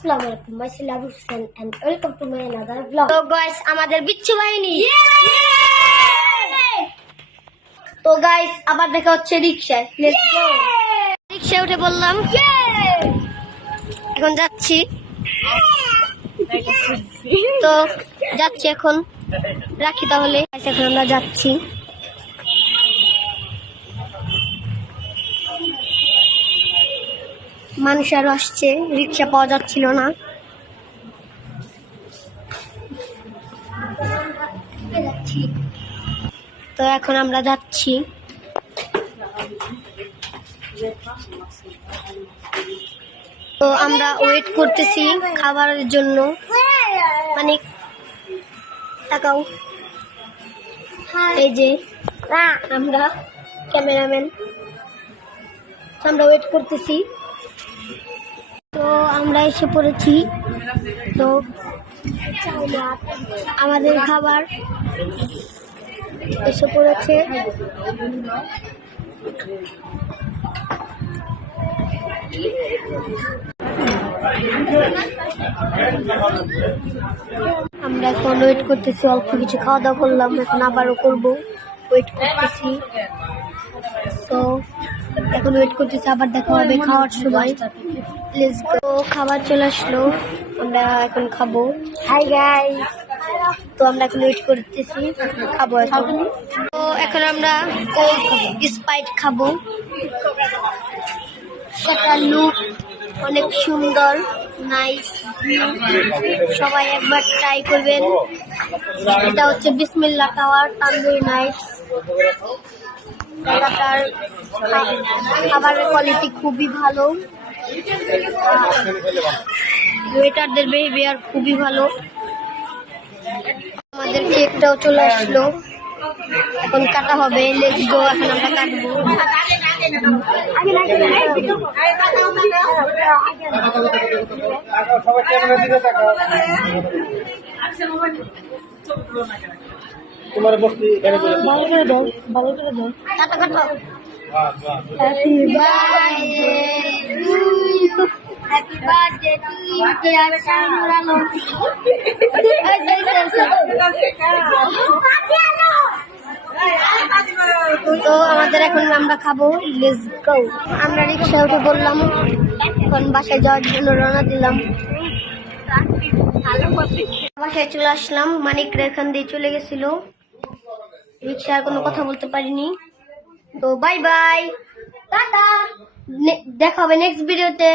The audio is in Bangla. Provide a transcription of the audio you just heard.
আসসালামু আলাইকুম, myself Abu Hossain and welcome to my another blog. তো গাইস, আমাদের বিচ্ছু বাহিনী। তো গাইস, আবার দেখা হচ্ছে রিকশায়। Let's go. রিকশায় উঠে বললাম এখন যাচ্ছি। তো যাচ্ছি এখন, রাখি তাহলে। এখন আমরা যাচ্ছি। মানুষ আরো আসছে, রিক্সা পাওয়া যাচ্ছিল না। তো এখন আমরা যাচ্ছি। তো আমরা ওয়েট করতেছি খাবারের জন্য। মানে তাকাও, এই যে আমরা ক্যামেরাম্যান, আমরা ওয়েট করতেছি। তো আমরা এসে পড়েছি। তো আমাদের খাবার এসে পড়েছে। আমরা এখন ওয়েট করতেছি, অল্প কিছু খাওয়া দাওয়া করলাম, এখন আবারও করবো, ওয়েট করতেছি। তো এখন ওয়েট করতেছি, আবার দেখা হবে খাওয়ার সময়। Let's go. খাবার চলে আসলো, আমরা এখন খাবো। Hi guys. তো আমরা এখন ওয়েট করতেছি, খাবো এখন। তো এখন আমরা স্প্রাইট খাবো। এটা লুক অনেক সুন্দর, নাইস। সবাই একবার ট্রাই করবেন। এটা হচ্ছে বিসমিল্লাহ টাওয়ার তান্দুরি নাইটস। এলাকার খাবারের কোয়ালিটি খুবই ভালো, ওয়েটারদের বিহেভিয়ার খুবই ভালো। আমাদের কেকটাও চলে আসলো, এখন কাটা হবে। Let's go. এখন আমরা কাটবো। তোমার বস্তি এখানে ভালো করে দাও, ভালো করে দাও। কাটো কাটো। Happy birthday to you, happy birthday to you dear Shahnur Alam. তো আমাদের এখন আমরা খাবো। Let's go. আমরা রিক্সায় উঠে বললাম, এখন বাসায় যাওয়ার জন্য রওনা দিলাম। বাসায় চলে আসলাম, মানিকরা এখান দিয়ে চলে গেছিল। রিক্সায় কোনো কথা বলতে পারিনি। তো বাই বাই, টাটা, দেখা হবে নেক্সট ভিডিওতে।